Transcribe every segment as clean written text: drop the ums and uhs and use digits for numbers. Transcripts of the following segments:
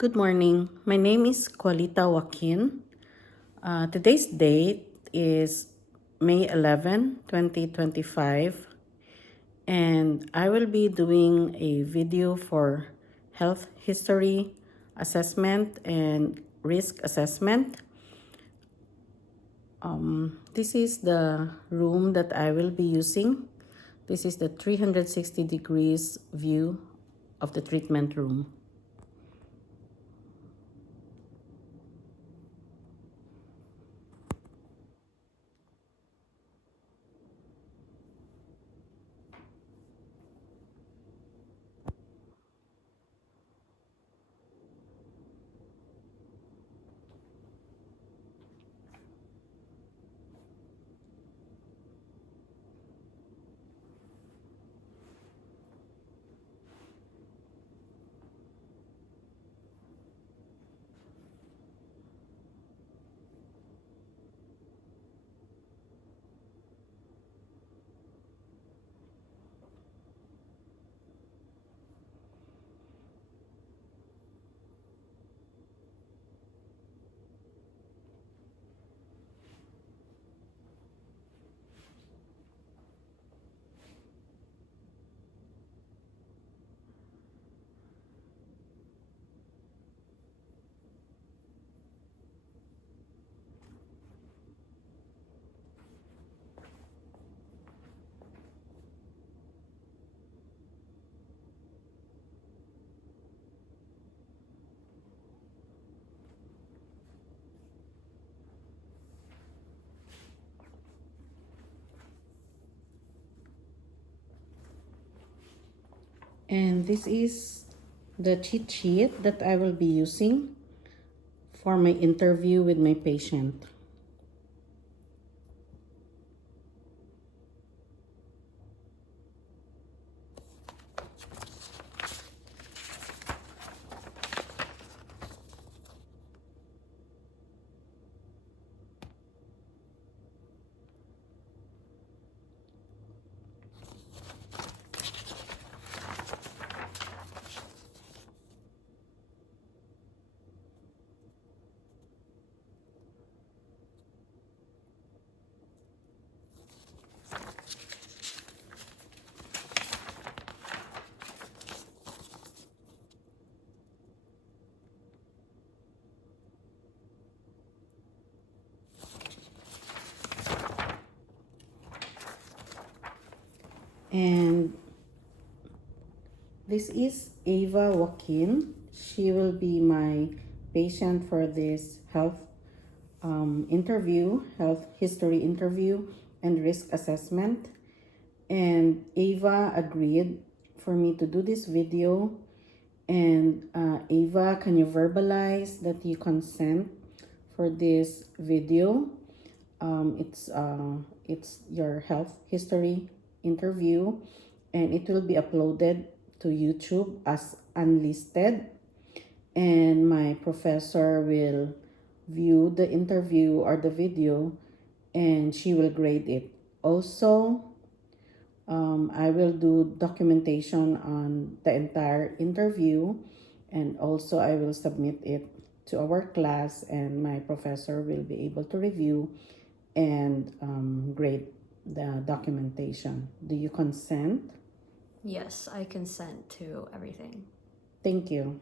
Good morning. My name is Qualita Joaquin. Today's date is May 11, 2025, and I will be doing a video for health history assessment and risk assessment. This is the room that I will be using. This is the 360 degrees view of the treatment room. And this is the cheat sheet that I will be using for my interview with my patient. And this is Ava Joaquin. She will be my patient for this health interview, health history interview, and risk assessment. And Ava agreed for me to do this video. And Ava, can you verbalize that you consent for this video? It's your health history interview, and it will be uploaded to YouTube as unlisted, and my professor will view the interview or the video, and she will grade it. Also, I will do documentation on the entire interview, and also I will submit it to our class, and my professor will be able to review and grade the documentation. Do you consent? Yes, I consent to everything. Thank you.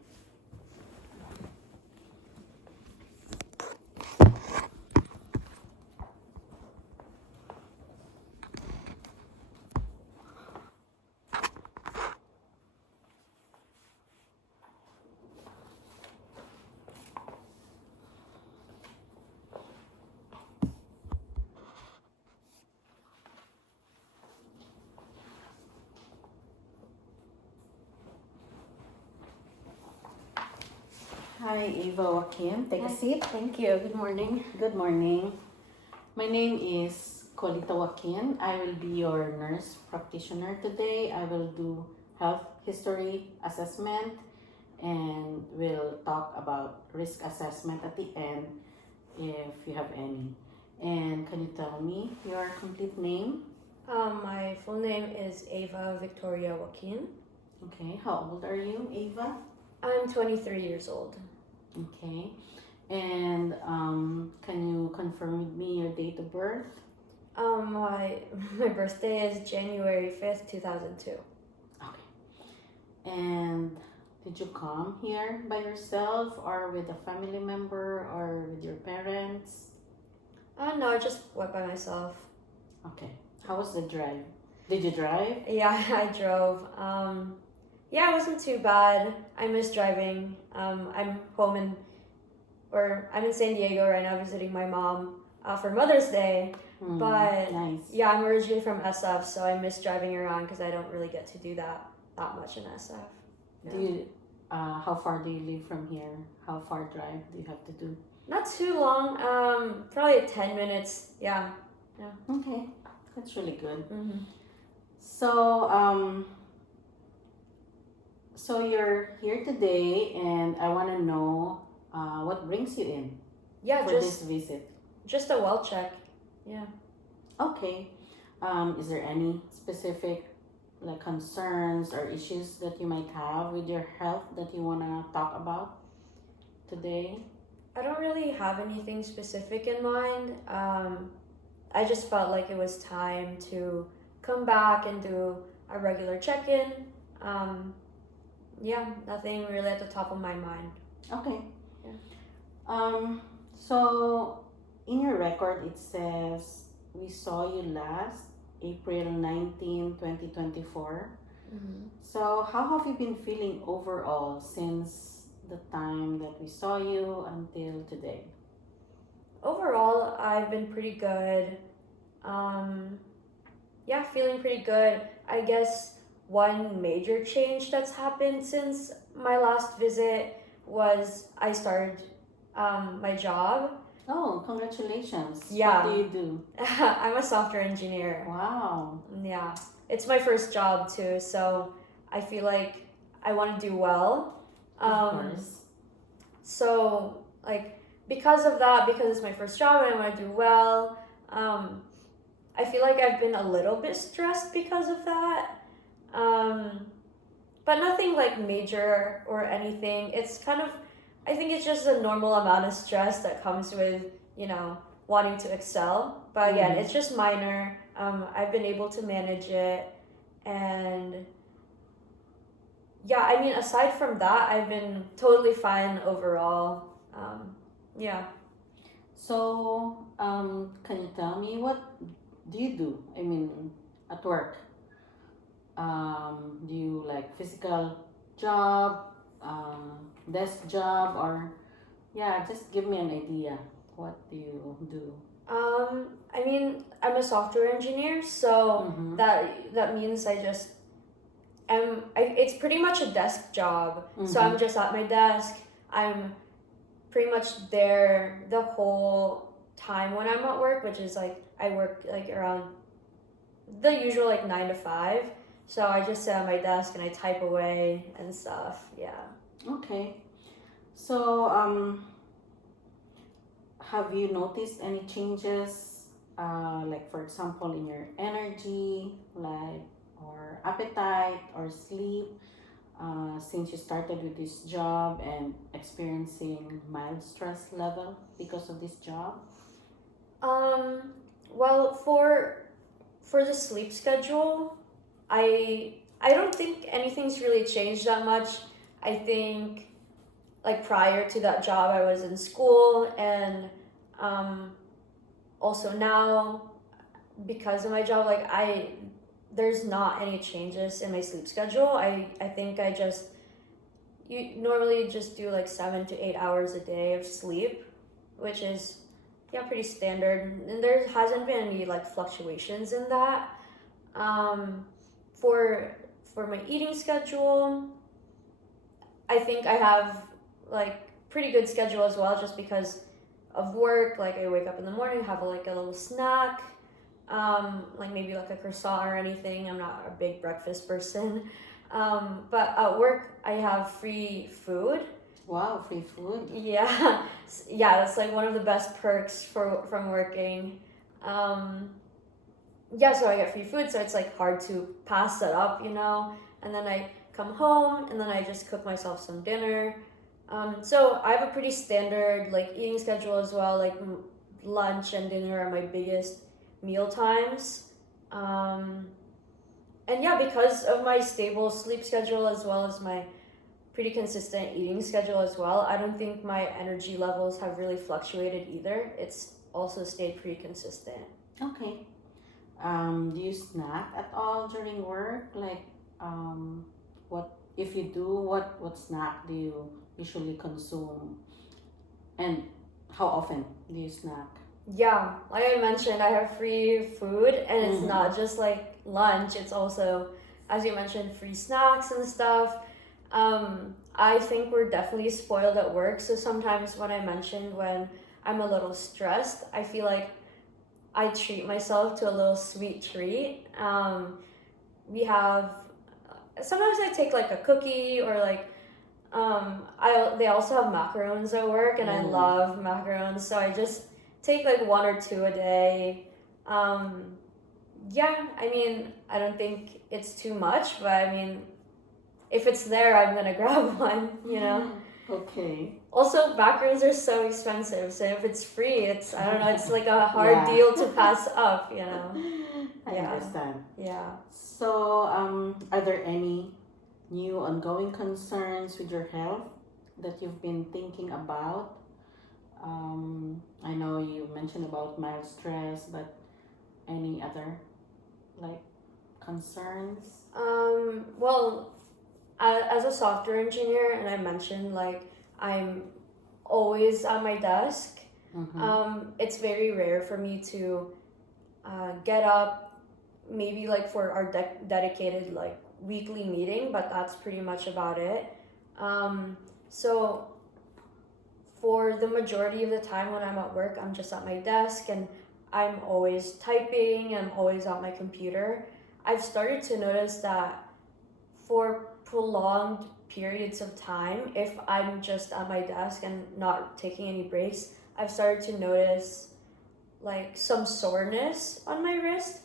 Hi, Ava Joaquin. Take a seat. Thank you. Good morning. Good morning. My name is Colita Joaquin. I will be your nurse practitioner today. I will do health history assessment, and we'll talk about risk assessment at the end if you have any. And can you tell me your complete name? My full name is Ava Victoria Joaquin. Okay, how old are you, Ava? I'm 23 years old. Okay. And can you confirm with me your date of birth? My my birthday is January 5th, 2002. Okay. And did you come here by yourself or with a family member or with your parents? No, I just went by myself. Okay. How was the drive? Did you drive? Yeah, I drove. Yeah, it wasn't too bad. I miss driving. I'm home I'm in San Diego right now visiting my mom for Mother's Day. But Nice. yeah, I'm originally from SF, so I miss driving around because I don't really get to do that much in SF. Yeah. Do you, how far do you live from here? How far drive do you have to do? Not too long. Probably 10 minutes. Yeah. Okay, that's really good. Mm-hmm. So, so you're here today, and I want to know what brings you in Yeah, for this visit. just a well check. Yeah. Okay. Is there any specific like concerns or issues that you might have with your health that you want to talk about today? I don't really have anything specific in mind. I just felt like it was time to come back and do a regular check-in. Yeah, nothing really at the top of my mind. Okay. Yeah. So in your record it says we saw you last April 19, 2024. Mm-hmm. So how have you been feeling overall since the time that we saw you until today? Overall, I've been pretty good. Yeah, feeling pretty good. I guess one major change that's happened since my last visit was I started my job. Oh, congratulations. Yeah. What do you do? I'm a software engineer. Wow. Yeah. It's my first job too, so I feel like I want to do well. Of course. So, like, because of that, because it's my first job and I want to do well, I feel like I've been a little bit stressed because of that. But nothing like major or anything. It's kind of, I think it's just a normal amount of stress that comes with, wanting to excel. But again, it's just minor. I've been able to manage it. And yeah, I mean, aside from that, I've been totally fine overall. Yeah. So, can you tell me what do you do? I mean, at work. Do you like physical job, desk job, or yeah, just give me an idea. What do you do? I mean, I'm a software engineer, so that means it's pretty much a desk job. So I'm just at my desk. I'm pretty much there the whole time when I'm at work, which is like I work like around the usual like 9 to 5. So I just sit at my desk and I type away and stuff. Yeah. Okay. So, have you noticed any changes, like for example, in your energy, like or appetite or sleep, since you started with this job and experiencing mild stress level because of this job? Well, for the sleep schedule, I don't think anything's really changed that much. I think like prior to that job I was in school, and also now because of my job, like there's not any changes in my sleep schedule. I think you normally just do like 7 to 8 hours a day of sleep, which is pretty standard, and there hasn't been any like fluctuations in that. For my eating schedule, I think I have like pretty good schedule as well, just because of work. Like I wake up in the morning, have like a little snack, like maybe like a croissant or anything. I'm not a big breakfast person, but at work I have free food. Wow, free food. Yeah, that's like one of the best perks from working. So I get free food, so it's like hard to pass that up, and then come home and then I just cook myself some dinner. So I have a pretty standard like eating schedule as well. Like lunch and dinner are my biggest meal times. And yeah, because of my stable sleep schedule as well as my pretty consistent eating schedule as well, I don't think my energy levels have really fluctuated either. It's also stayed pretty consistent. Okay. Do you snack at all during work? Like, what if you do? What snack do you usually consume? And how often do you snack? Yeah, like I mentioned, I have free food, and it's Mm-hmm. not just like lunch, it's also, as you mentioned, free snacks and stuff. I think we're definitely spoiled at work, so sometimes when I mentioned when I'm a little stressed, I feel like I treat myself to a little sweet treat. We have sometimes I take like a cookie or like I they also have macarons at work, and I Mm. love macarons, so I just take like one or two a day. Yeah, I mean, I don't think it's too much, but I mean, if it's there, I'm gonna grab one, you know? Okay. Also, macarons are so expensive, so if it's free, it's, I don't know, it's like a hard Yeah. deal to pass up, you know? I Yeah. understand. Yeah. So, are there any new ongoing concerns with your health that you've been thinking about? I know you mentioned about mild stress, but any other like concerns? Well, as a software engineer, and I mentioned like I'm always at my desk. It's very rare for me to get up, maybe like for our dedicated like weekly meeting, but that's pretty much about it. So for the majority of the time when I'm at work, I'm just at my desk and I'm always typing, I'm always on my computer. I've started to notice that for prolonged periods of time, if I'm just at my desk and not taking any breaks, I've started to notice like some soreness on my wrist.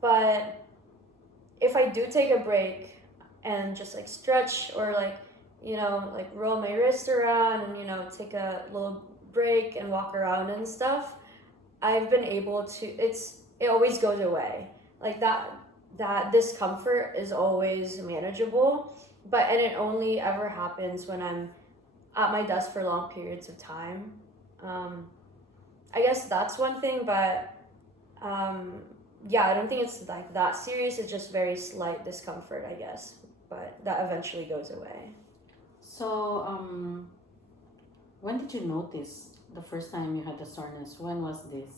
But if I do take a break and just like stretch or like, like roll my wrist around and, take a little break and walk around and stuff, I've been able to, it always goes away. Like that discomfort is always manageable, and it only ever happens when I'm at my desk for long periods of time. I guess that's one thing, but yeah, I don't think it's like that serious. It's just very slight discomfort, I guess, but that eventually goes away. So, when did you notice the first time you had the soreness? When was this?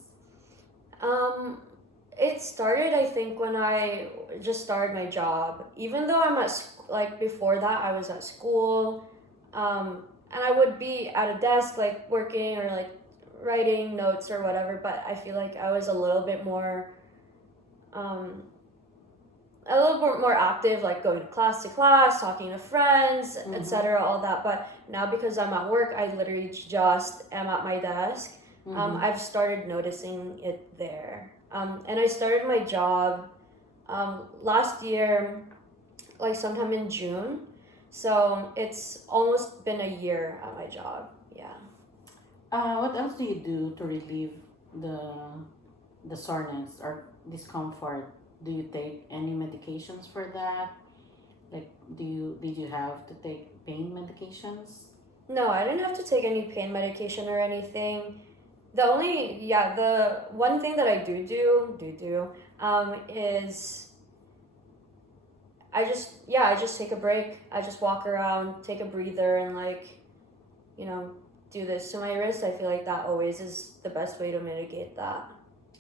Um, it started, I think, when I just started my job. Even though I'm like before that, I was at school, and I would be at a desk, like working or like writing notes or whatever. But I feel like I was a little bit more, active, like going to class, talking to friends, etc., all that. But now because I'm at work, I literally just am at my desk. I've started noticing it there. And I started my job last year, like sometime in June. So it's almost been a year at my job. Yeah. What else do you do to relieve the soreness or discomfort? Do you take any medications for that? Like, did you have to take pain medications? No, I didn't have to take any pain medication or anything. The one thing that I do is I just take a break. I just walk around, take a breather, and like, do this to my wrist. I feel like that always is the best way to mitigate that.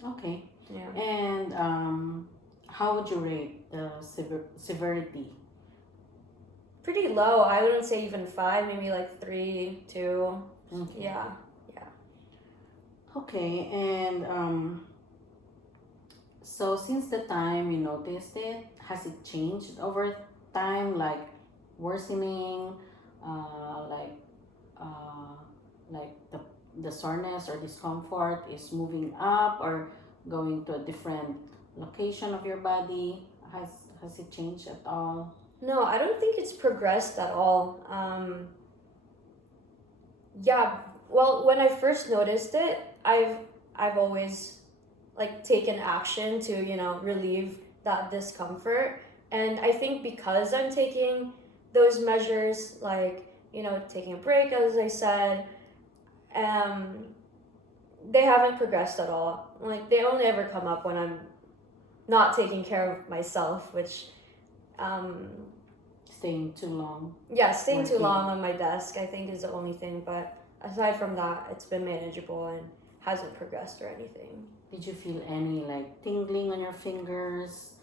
Okay. Yeah. And how would you rate the severity? Pretty low. I wouldn't say even 5, maybe like 3, 2. Okay. Yeah. Okay, and so since the time you noticed it, has it changed over time, like worsening, like like the soreness or discomfort is moving up or going to a different location of your body? Has it changed at all? No, I don't think it's progressed at all. Yeah, well, when I first noticed it, I've always like taken action to, relieve that discomfort. And I think because I'm taking those measures, like, taking a break, as I said, um, they haven't progressed at all. Like, they only ever come up when I'm not taking care of myself, which, um, Staying too long. yeah, staying too Working. long on my desk, I think, is the only thing. But aside from that, it's been manageable and hasn't progressed or anything. Did you feel any like tingling on your fingers?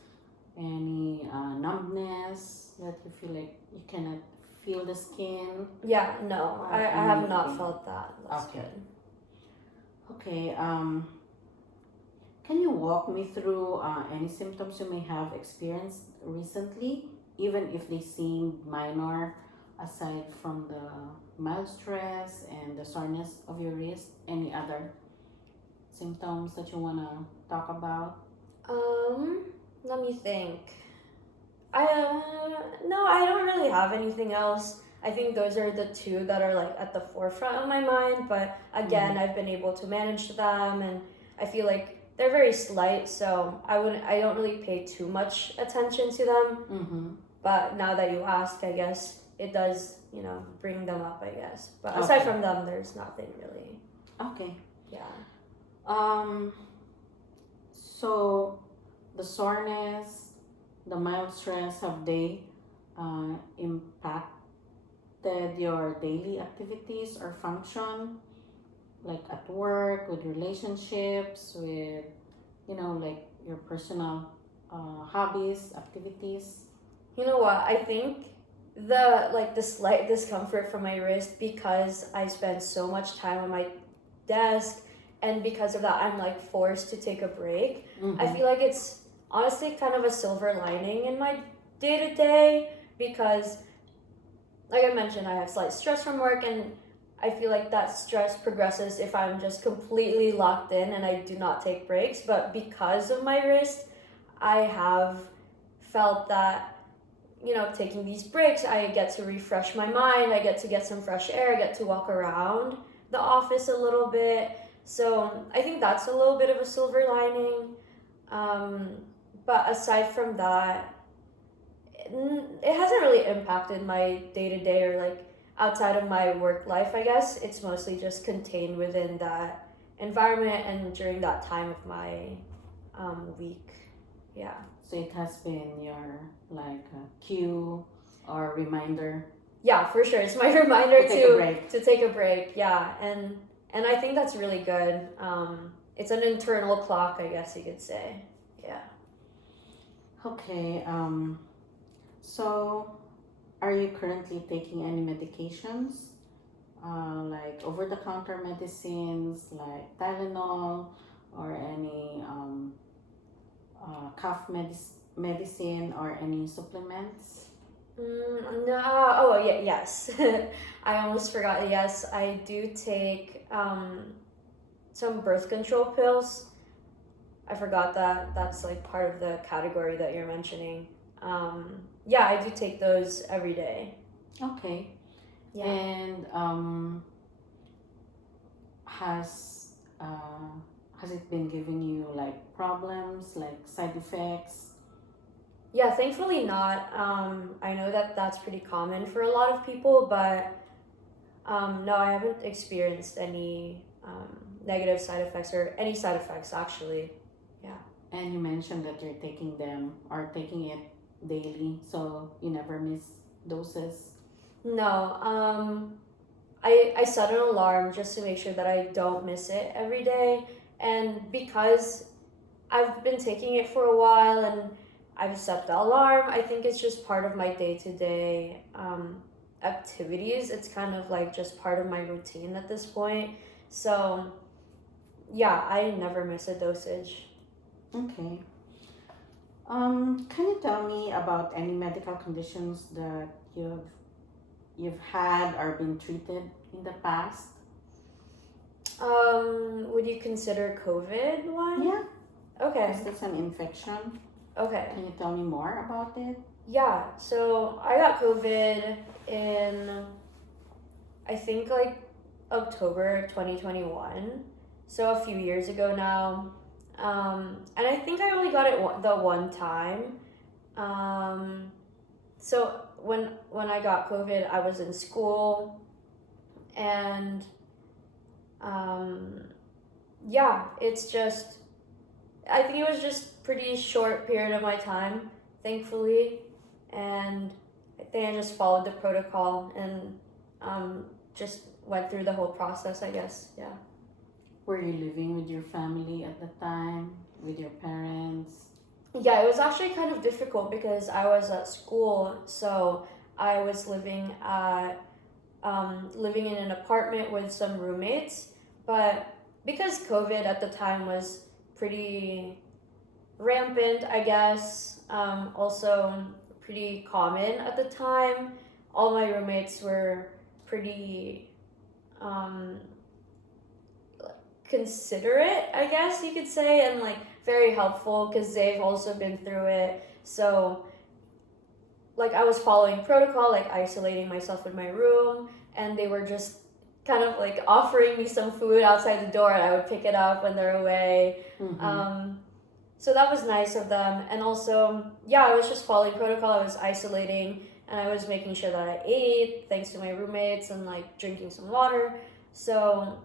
Any numbness that you feel like you cannot feel the skin? Yeah, no, I have not anything? felt that. That's Okay. good. Okay. Can you walk me through any symptoms you may have experienced recently, even if they seem minor, aside from the mild stress and the soreness of your wrist? Any other symptoms that you wanna talk about? Let me think. No, I don't really have anything else. I think those are the two that are like at the forefront of my mind, but again, I've been able to manage them, and I feel like they're very slight, so I don't really pay too much attention to them. Mm-hmm. But now that you ask, I guess it does, bring them up, I guess. But aside Okay. from them, there's nothing really. Okay. Yeah. So the soreness, the mild stress, have they impacted your daily activities or function, like at work, with relationships, with like your personal hobbies, activities? You know what? I think the slight discomfort from my wrist, because I spend so much time on my desk, and because of that I'm like forced to take a break. Mm-hmm. I feel like it's honestly kind of a silver lining in my day to day, because like I mentioned, I have slight stress from work, and I feel like that stress progresses if I'm just completely locked in and I do not take breaks. But because of my wrist, I have felt that, taking these breaks, I get to refresh my mind, I get to get some fresh air, I get to walk around the office a little bit. So I think that's a little bit of a silver lining. But aside from that, it hasn't really impacted my day to day or like outside of my work life, I guess. It's mostly just contained within that environment and during that time of my week. Yeah. So it has been your like cue or reminder Yeah, for sure. It's my reminder to take a break. to take a break. Yeah, and I think that's really good. It's an internal clock, I guess you could say. Yeah. Okay. So are you currently taking any medications? Like over-the-counter medicines like Tylenol or any cough medicine or any supplements? No. Oh, yeah. Yes. I almost forgot. Yes, I do take some birth control pills. I forgot that that's like part of the category that you're mentioning. Yeah, I do take those every day. Okay. Yeah. And has it been giving you like problems, like side effects? Yeah, thankfully not. I know that that's pretty common for a lot of people, but no, I haven't experienced any negative side effects or any side effects actually. Yeah. And you mentioned that you're taking them or taking it daily, so you never miss doses. No. I set an alarm just to make sure that I don't miss it every day, and because I've been taking it for a while and I've set the alarm, I think it's just part of my day to day activities. It's kind of like just part of my routine at this point. So, yeah, I never miss a dosage. Okay. Can you tell me about any medical conditions that you've had or been treated in the past? Would you consider COVID one? Yeah. Okay. Is this an infection? Okay. Can you tell me more about it? Yeah, so I got COVID in, I think, like October 2021. So a few years ago now. And I think I only got it the one time. Um, so when I got COVID, I was in school, and um, yeah, it's just, I think it was just pretty short period of my time, thankfully, and I think I just followed the protocol and just went through the whole process, I guess. Yeah. Were you living with your family at the time? With your parents? Yeah, it was actually kind of difficult because I was at school, so I was living in an apartment with some roommates, but because COVID at the time was pretty rampant, I guess, also pretty common at the time, all my roommates were pretty um, considerate, I guess you could say, and like very helpful because they've also been through it. So like I was following protocol, like isolating myself in my room, and they were just kind of like offering me some food outside the door, and I would pick it up when they're away. So that was nice of them, and also yeah, I was just following protocol. I was isolating, and I was making sure that I ate thanks to my roommates, and like drinking some water. So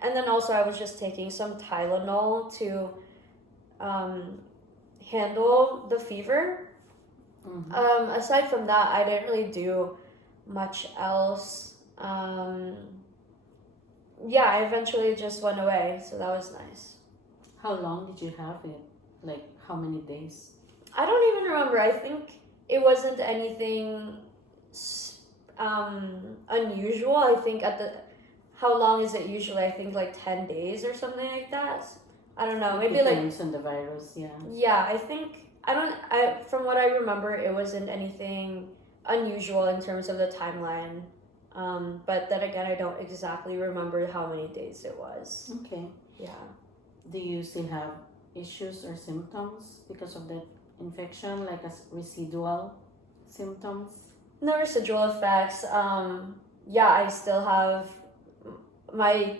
and then also I was just taking some Tylenol to um, handle the fever. Aside from that, I didn't really do much else. Yeah, I eventually just went away, so that was nice. How long did you have it? Like how many days? I don't even remember. I think it wasn't anything unusual. I think how long is it usually? I think like 10 days or something like that. I don't know. It Maybe like, depends on the virus, yeah. yeah, I think, from what I remember, it wasn't anything unusual in terms of the timeline. But then again, I don't exactly remember how many days it was. Okay. Yeah. Do you still have issues or symptoms because of that infection, like as residual symptoms? No residual effects. Yeah, I still have my,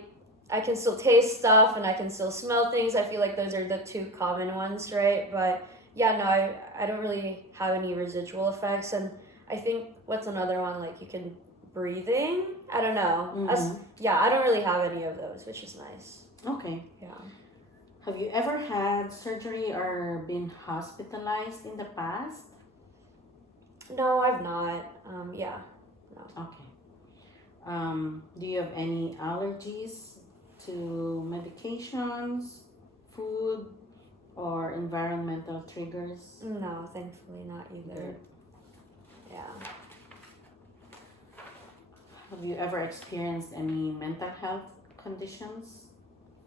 I can still taste stuff and I can still smell things. I feel like those are the two common ones, right? But yeah, no, I don't really have any residual effects. And I think what's another one, like you can breathing? I don't know. Yeah, I don't really have any of those, which is nice. Okay. Yeah. Have you ever had surgery or been hospitalized in the past? No, I've not. Yeah. No. Okay. Do you have any allergies to medications, food, or environmental triggers? No, thankfully not either. Good. Yeah. Have you ever experienced any mental health conditions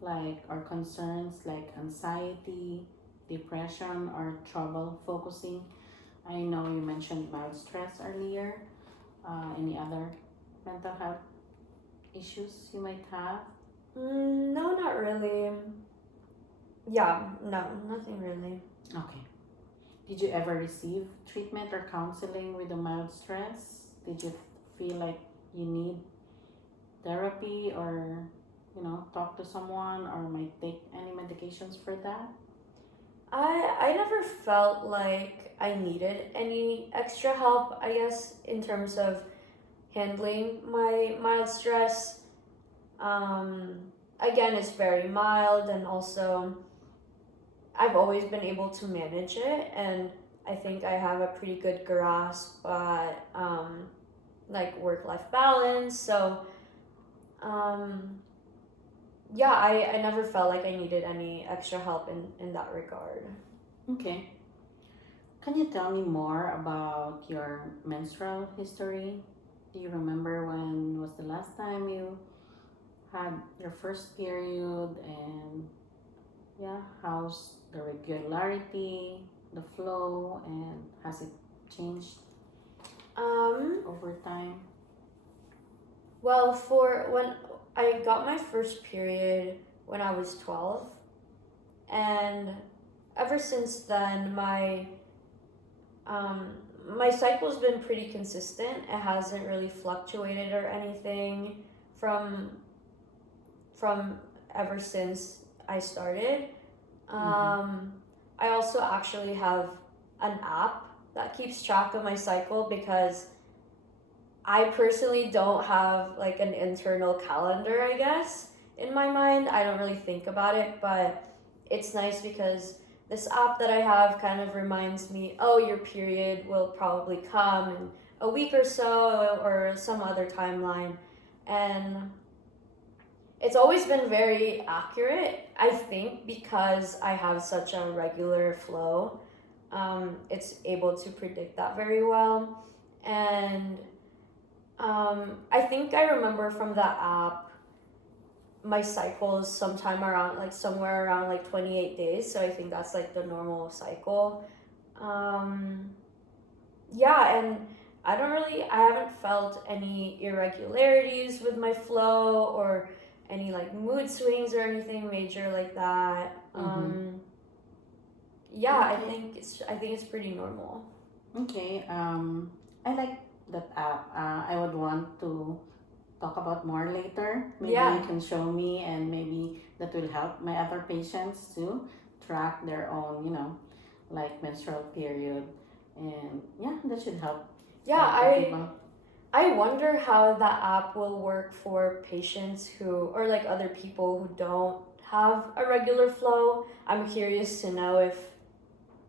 or concerns like anxiety, depression, or trouble focusing? I know you mentioned mild stress earlier. Any other mental health issues you might have? No, not really. Yeah, no, nothing really. Okay. Did you ever receive treatment or counseling with the mild stress? Did you feel like you need therapy or, talk to someone or might take any medications for that? I never felt like I needed any extra help, I guess, in terms of handling my mild stress. Again, it's very mild, and also I've always been able to manage it, and I think I have a pretty good grasp at like work-life balance. So yeah, I never felt like I needed any extra help in that regard. Okay. Can you tell me more about your menstrual history? Do you remember when was the last time you had your first period, and how's the regularity, the flow, and has it changed over time? Well, for when I got my first period when I was 12, and ever since then, um, my cycle's been pretty consistent. It hasn't really fluctuated or anything from from ever since I started. I also actually have an app that keeps track of my cycle because I personally don't have like an internal calendar, I guess, in my mind. I don't really think about it, but it's nice because this app that I have kind of reminds me, oh, your period will probably come in a week or so or some other timeline. And it's always been very accurate, I think, because I have such a regular flow. It's able to predict that very well. And I think I remember from that app my cycles sometime around like somewhere around like 28 days. So I think that's like the normal cycle. Um, yeah, and I haven't felt any irregularities with my flow or any like mood swings or anything major like that. Yeah, Okay. I think it's pretty normal. Okay. I like that app. I would want to talk about more later. Maybe you Yeah. can show me, and maybe that will help my other patients to track their own, like menstrual period. And yeah, that should help Yeah, the people. I wonder how that app will work for patients who, or like other people who don't have a regular flow. I'm curious to know if,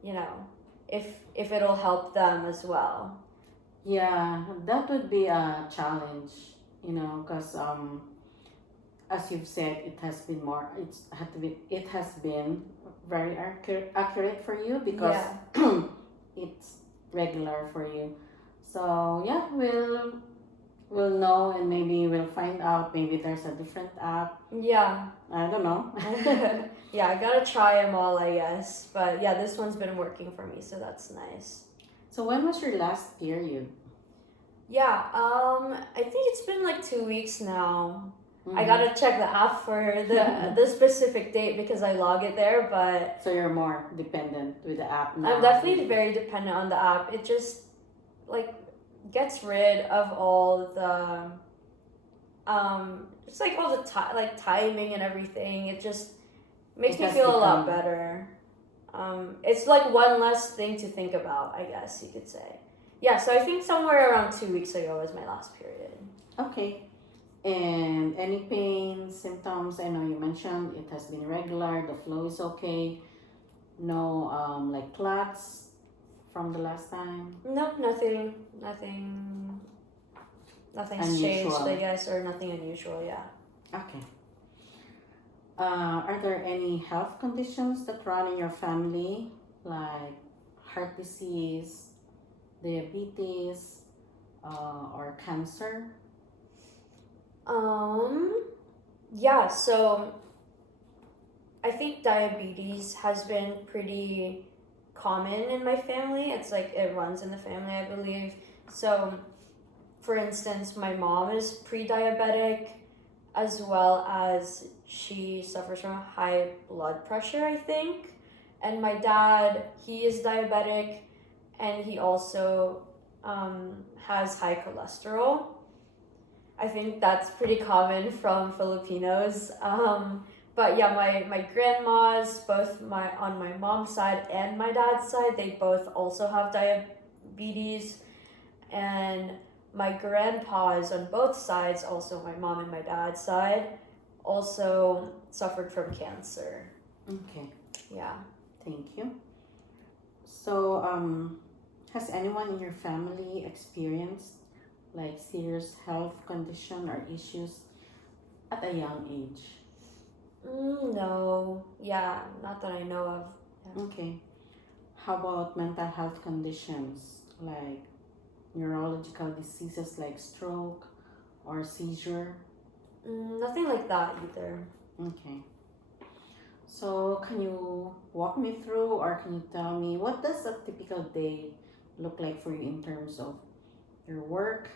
you know, if it'll help them as well. Yeah, that would be a challenge, because as you've said, it has been very accurate for you because Yeah. it's regular for you. So yeah, we'll know, and maybe we'll find out. Maybe there's a different app. Yeah. I don't know. Yeah, I gotta try them all, I guess. But yeah, this one's been working for me, so that's nice. So when was your last period? Yeah, I think it's been like 2 weeks now. I Mhm. gotta check the app for the specific date because I log it there, but So you're more dependent with the app now. I'm definitely very dependent on the app. It just like gets rid of all the it's like all the like timing and everything. It just makes It me has feel a lot become better. It's like one less thing to think about, I guess you could say. Yeah, so I think somewhere around 2 weeks ago was my last period. okay. And any pain, symptoms? I know you mentioned it has been regular, the flow is okay. No, like clots from the last time. Nope, nothing's changed, I Unusual. guess, or nothing unusual. Yeah. Okay. Are there any health conditions that run in your family, like heart disease, diabetes, or cancer? Um. Yeah. So I think diabetes has been pretty common in my family. It's like it runs in the family, I believe. So, for instance, my mom is pre-diabetic, as well as she suffers from high blood pressure, I think. And my dad, he is diabetic, and he also has high cholesterol. I think that's pretty common from Filipinos. But yeah, my grandmas, both on my mom's side and my dad's side, they both also have diabetes, and my grandpas on both sides, also my mom and my dad's side, also suffered from cancer. Okay, Yeah. thank you. So, has anyone in your family experienced like serious health condition or issues at a young age? No. Yeah, not that I know of. Yeah. Okay. How about mental health conditions like neurological diseases like stroke or seizure? Nothing like that either. Okay. So, can you walk me through, or can you tell me what does a typical day look like for you in terms of your work,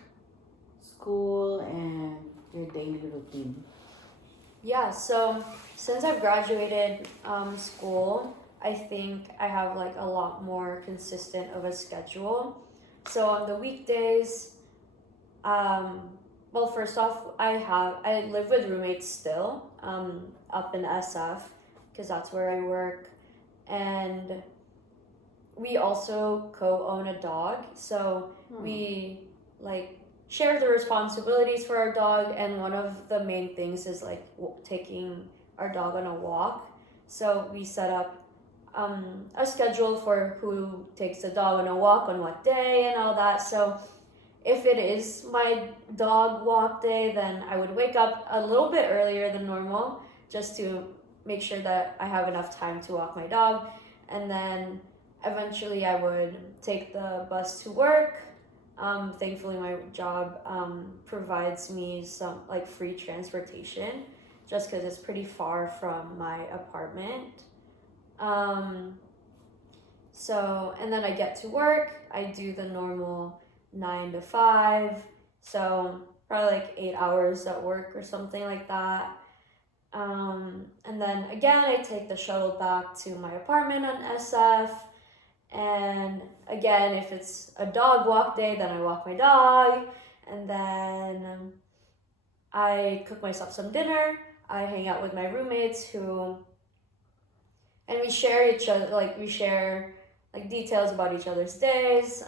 school, and your daily routine? Yeah, so since I've graduated school, I think I have like a lot more consistent of a schedule. So on the weekdays, well, first off, I live with roommates still, up in SF, because that's where I work, and we also co-own a dog, so we like share the responsibilities for our dog, and one of the main things is like taking our dog on a walk. So we set up a schedule for who takes the dog on a walk on what day and all that. So if it is my dog walk day, then I would wake up a little bit earlier than normal just to make sure that I have enough time to walk my dog. And then eventually I would take the bus to work. Thankfully, my job provides me some like free transportation just because it's pretty far from my apartment. So, and then I get to work, I do the normal 9 to 5, so probably like 8 hours at work or something like that. And then again, I take the shuttle back to my apartment on SF. And again, if it's a dog walk day, then I walk my dog. And then I cook myself some dinner. I hang out with my roommates and we share each other, like we share like details about each other's days.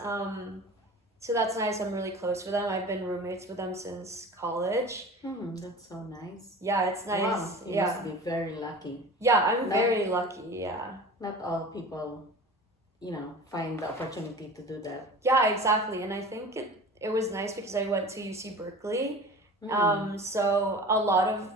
So that's nice. I'm really close with them. I've been roommates with them since college. That's so nice. Yeah, it's nice. Wow, you yeah. must be very lucky. Yeah, I'm very lucky. Yeah. Not all people, find the opportunity to do that. Yeah, exactly. And I think it was nice because I went to UC Berkeley. So a lot of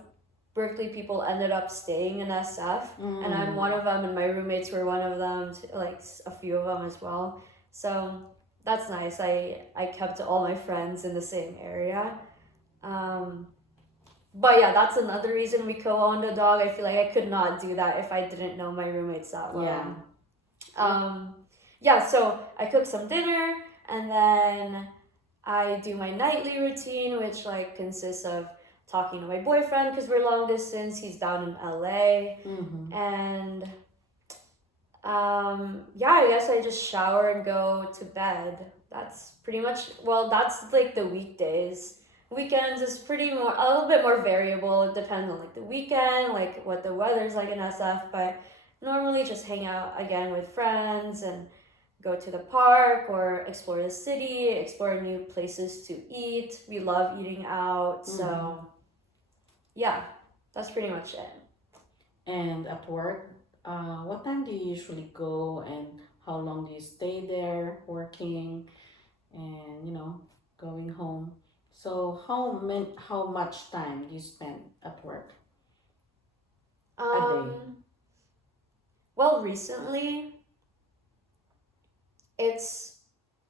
Berkeley people ended up staying in SF, and I'm one of them, and my roommates were one of them, like a few of them as well. So that's nice. I kept all my friends in the same area. But yeah, that's another reason we co-owned a dog. I feel like I could not do that if I didn't know my roommates that well. Yeah. So I cook some dinner, and then I do my nightly routine, which like consists of talking to my boyfriend because we're long distance. He's down in LA. And yeah, I guess I just shower and go to bed. That's pretty much, well, that's like the weekdays. Weekends is a little bit more variable. It depends on like the weekend, like what the weather's like in SF, but normally just hang out again with friends and go to the park or explore the city, explore new places to eat. We love eating out, so yeah, that's pretty much it. And at work, what time do you usually go, and how long do you stay there working and going home? So how much time do you spend at work a day? Well, recently it's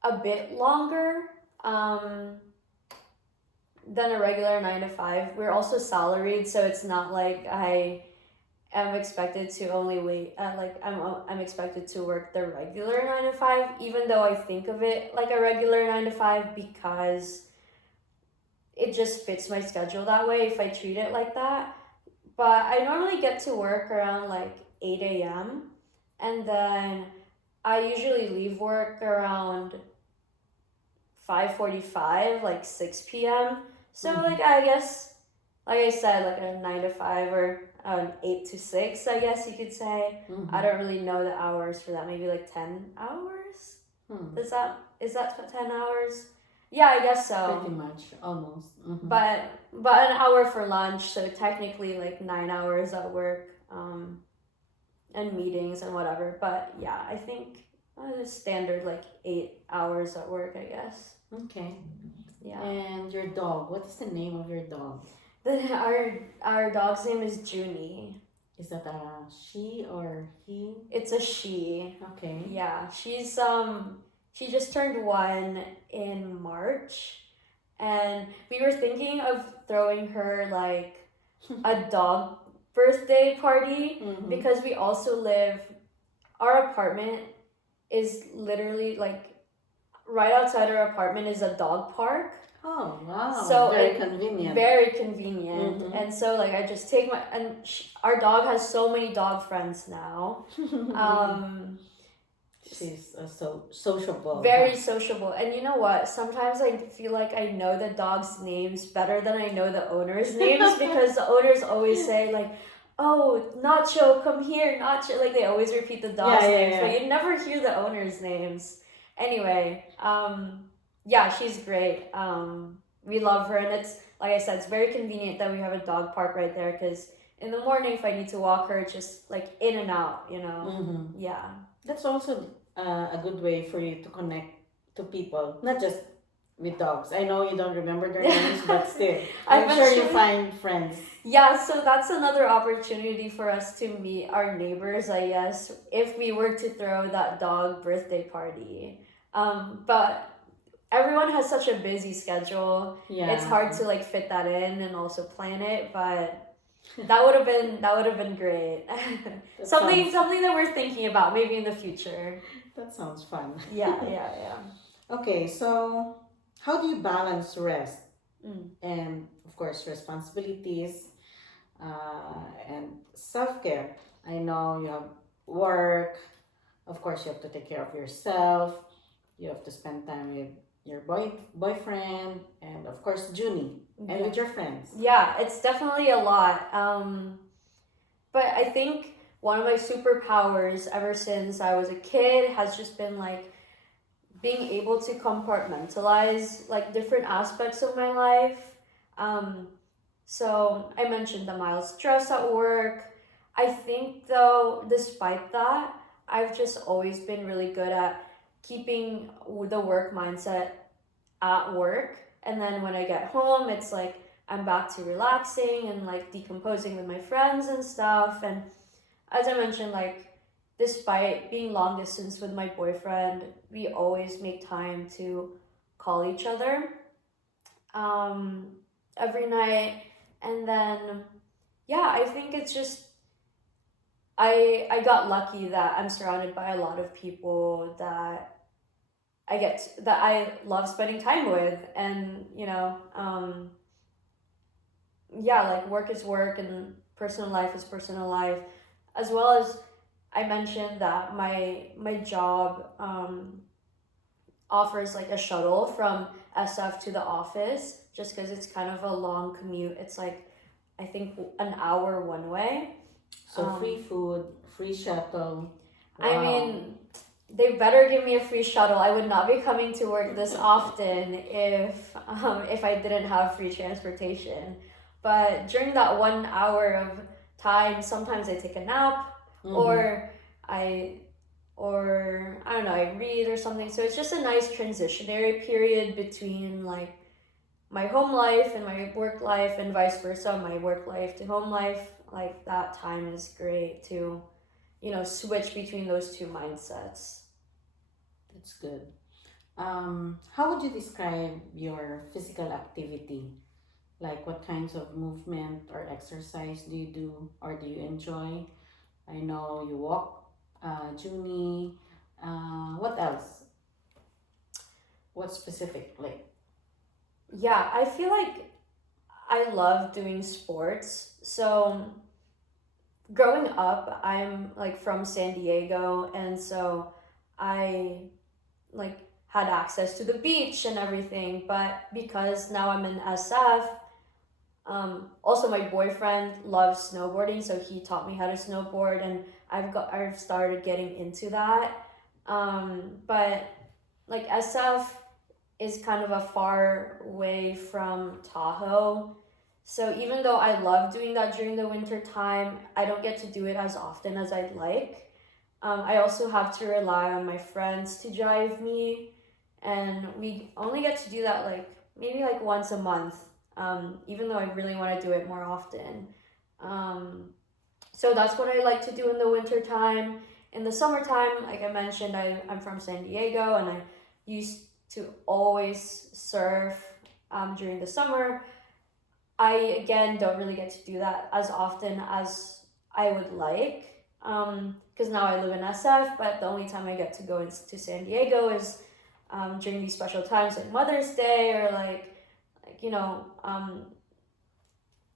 a bit longer than a regular 9 to 5. We're also salaried, so it's not like I am expected to only wait. I'm expected to work the regular 9 to 5, even though I think of it like a regular 9 to 5 because it just fits my schedule that way if I treat it like that. But I normally get to work around like 8 a.m. and then I usually leave work around 5:45, like 6 p.m. So like I guess, like I said, like a 9 to 5 or 8 to 6, I guess you could say. I don't really know the hours for that. Maybe like 10 hours. Is that 10 hours? Yeah, I guess so. Pretty much, almost. But an hour for lunch, so technically like 9 hours at work, and meetings and whatever. But yeah, I think standard like 8 hours at work, I guess. Okay. Yeah. And your dog, what is the name of your dog? Our dog's name is Junie. Is that a she or he? It's a she. Okay. Yeah, she just turned 1 in March, and we were thinking of throwing her like a dog birthday party because we also our apartment is literally like right outside our apartment is a dog park. Oh, wow. So Very convenient. very convenient. Mhm. And so like I just take our dog has so many dog friends now. Um, She's so sociable. very sociable. And you know what? Sometimes I feel like I know the dog's names better than I know the owner's names because the owners always say like, "Oh, Nacho, come here, Nacho." Like they always repeat the dog's names, but you never hear the owner's names. Anyway, yeah, she's great. We love her, and it's like I said, it's very convenient that we have a dog park right there because in the morning if I need to walk her, just like in and out, you know. Mm-hmm. Yeah. That's also a good way for you to connect to people, not just with dogs. I know you don't remember their names, but still, I'm sure you find friends. Yeah, so that's another opportunity for us to meet our neighbors, I guess, if we were to throw that dog birthday party. But everyone has such a busy schedule. Yeah. It's hard to like fit that in and also plan it, but that would have been great. something that we're thinking about maybe in the future. That sounds fun. Yeah. Okay, so how do you balance rest and, of course, responsibilities and self-care? I know you have work. Of course, you have to take care of yourself. You have to spend time with your boyfriend and, of course, Junie and with your friends. Yeah, it's definitely a lot. But I think one of my superpowers ever since I was a kid has just been like being able to compartmentalize like different aspects of my life. So I mentioned the mild stress at work. I think though, despite that, I've just always been really good at keeping the work mindset at work. And then when I get home, it's like I'm back to relaxing and like decomposing with my friends and stuff. And as I mentioned, like despite being long distance with my boyfriend, we always make time to call each other every night. And then, yeah, I think it's just, I got lucky that I'm surrounded by a lot of people that that I love spending time with. And, you know, yeah, like work is work and personal life is personal life. As well as I mentioned that my job offers like a shuttle from SF to the office just because it's kind of a long commute. It's like I think an hour one way. So free food, free shuttle. Wow. I mean, they better give me a free shuttle. I would not be coming to work this often if I didn't have free transportation. But during that 1 hour of time, sometimes I take a nap or I don't know, I read or something. So it's just a nice transitionary period between like my home life and my work life and vice versa, my work life to home life. Like that time is great to, you know, switch between those two mindsets. That's good. How would you describe your physical activity? Like what kinds of movement or exercise do you do or do you enjoy? I know you walk, Junie. What else? What specifically? Yeah, I feel like I love doing sports. So growing up, I'm like from San Diego, and so I like had access to the beach and everything. But because now I'm in SF, also my boyfriend loves snowboarding, so he taught me how to snowboard, and I've started getting into that. But like SF is kind of a far way from Tahoe. So even though I love doing that during the winter time, I don't get to do it as often as I'd like. I also have to rely on my friends to drive me, and we only get to do that like maybe like once a month, even though I really want to do it more often. So that's what I like to do in the winter time. In the summertime, like I mentioned, I'm from San Diego, and I used to always surf during the summer. I again don't really get to do that as often as I would like because now I live in SF, but the only time I get to go to San Diego is during these special times like Mother's Day or like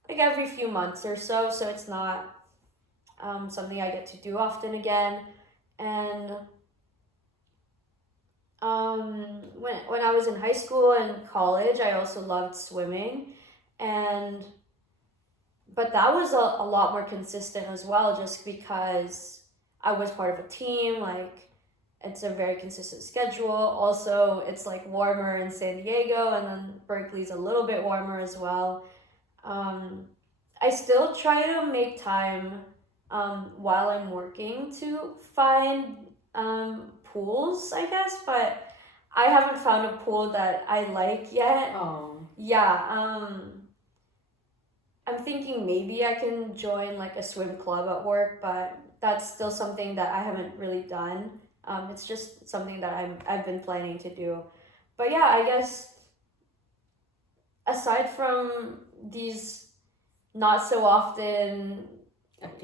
like every few months or so. So it's not something I get to do often again. And when I was in high school and college, I also loved swimming, and but that was a lot more consistent as well, just because I was part of a team. Like, it's a very consistent schedule. Also, it's like warmer in San Diego, and then Berkeley's a little bit warmer as well. Um, I still try to make time while I'm working to find pools, I guess, but I haven't found a pool that I like yet. Oh. Yeah, I'm thinking maybe I can join like a swim club at work, but that's still something that I haven't really done. It's just something that I've been planning to do. But yeah, I guess aside from these not so often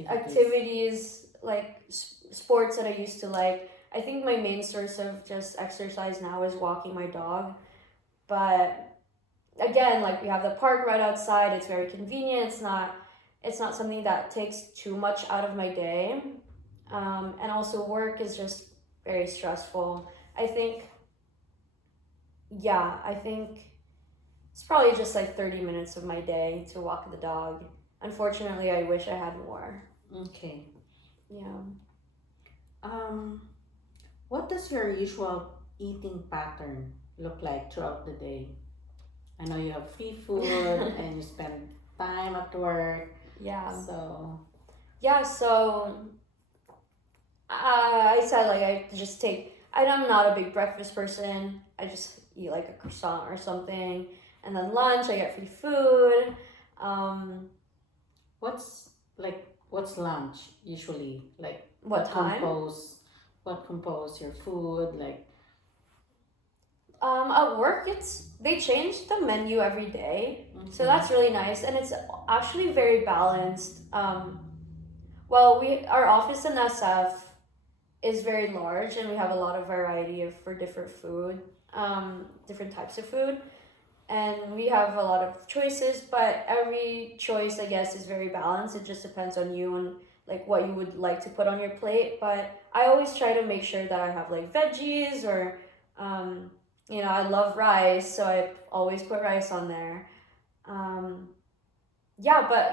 activities like sports that I used to like, I think my main source of just exercise now is walking my dog. But again, like, we have the park right outside. It's very convenient. It's not something that takes too much out of my day. And also work is just very stressful. I think it's probably just like 30 minutes of my day to walk the dog. Unfortunately, I wish I had more. Okay. Yeah. What does your usual eating pattern look like throughout the day? I know you have free food and you spend time at work. Yeah. So Yeah, so I said, like, I'm not a big breakfast person. I just eat like a croissant or something. And then lunch, I get free food. what's what's lunch usually? Like What time? What compose your food? Like At work, they change the menu every day, so okay. that's really nice, and it's actually very balanced. Well, our office in SF is very large, and we have a lot of variety for different food, different types of food, and we have a lot of choices. But every choice, I guess, is very balanced. It just depends on you and like what you would like to put on your plate. But I always try to make sure that I have like veggies or I love rice, so I always put rice on there. Yeah, but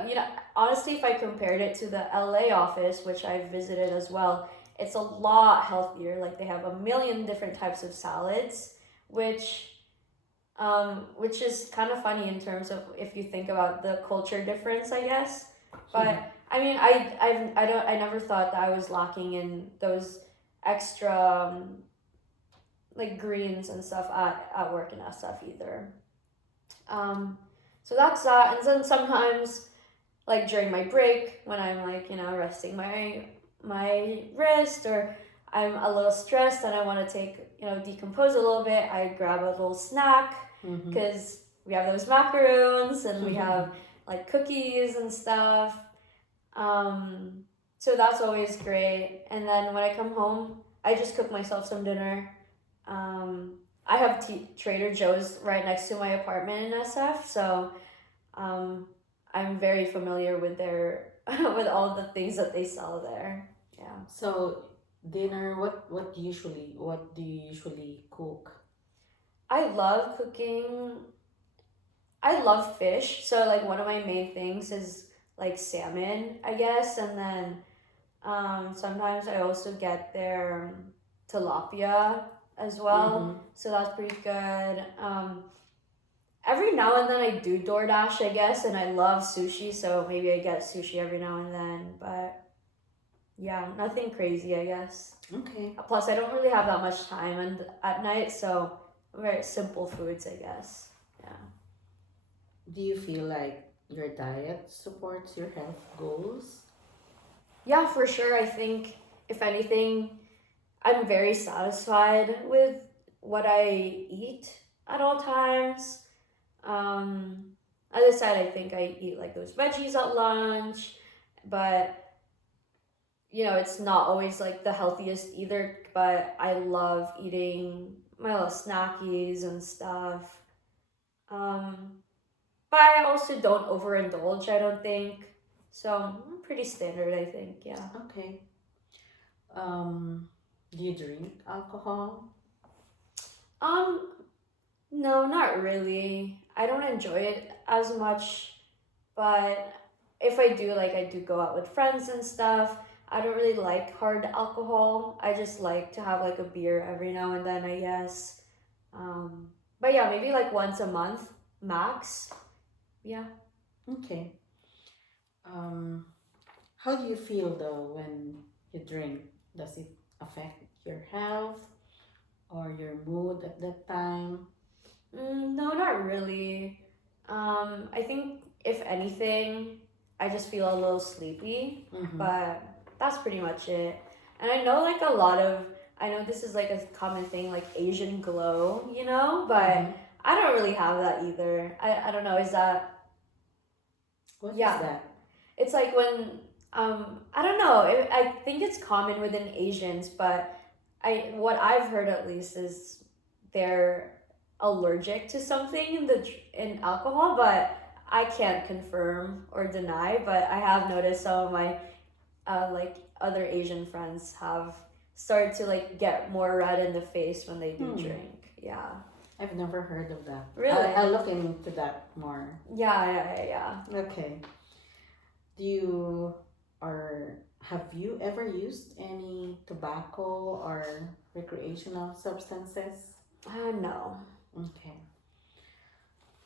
honestly, if I compared it to the LA office, which I visited as well, it's a lot healthier. Like, they have a million different types of salads, which is kind of funny in terms of if you think about the culture difference, I guess. But I mean, I never thought that I was lacking in those extra like greens and stuff at work in SF either. So that's that. And then sometimes, like during my break, when I'm like, resting my wrist, or I'm a little stressed and I want to decompose a little bit, I grab a little snack, because we have those macaroons and we have like cookies and stuff. So that's always great. And then when I come home, I just cook myself some dinner. I have Trader Joe's right next to my apartment in SF, so I'm very familiar with their with all the things that they sell there. Yeah. So dinner, what do you usually cook? I love cooking. I love fish, so like one of my main things is like salmon, I guess, and then sometimes I also get their tilapia as well, so that's pretty good. Every now and then I do DoorDash, I guess, and I love sushi, so maybe I get sushi every now and then, but yeah, nothing crazy, I guess. Okay. Plus, I don't really have that much time at night, so very simple foods, I guess. Yeah. Do you feel like your diet supports your health goals? Yeah, for sure. I think, if anything, I'm very satisfied with what I eat at all times. As I said, I think I eat like those veggies at lunch, but it's not always like the healthiest either. But I love eating my little snackies and stuff. I also don't overindulge, I don't think. So, pretty standard, I think, yeah. Okay. Do you drink alcohol? Um, no, not really. I don't enjoy it as much, but if I do, like, I do go out with friends and stuff. I don't really like hard alcohol. I just like to have like a beer every now and then, I guess. Um, but yeah, maybe like once a month max. Yeah. Okay. Um, how do you feel though when you drink? Does it affect your health or your mood at that time? No, not really. I think if anything, I just feel a little sleepy, Mm-hmm. but that's pretty much it. And I know like a lot of, I know this is like a common thing, like Asian glow, but Mm-hmm. I don't really have that either. I don't know, is that, What is yeah. that? It's like when, I don't know, I think it's common within Asians, but what I've heard at least is they're allergic to something in alcohol, but I can't confirm or deny. But I have noticed some of my like other Asian friends have started to like get more red in the face when they do drink. Yeah. I've never heard of that. Really? I'll look into that more. Yeah. Okay. Do you or have you ever used any tobacco or recreational substances? No. Okay.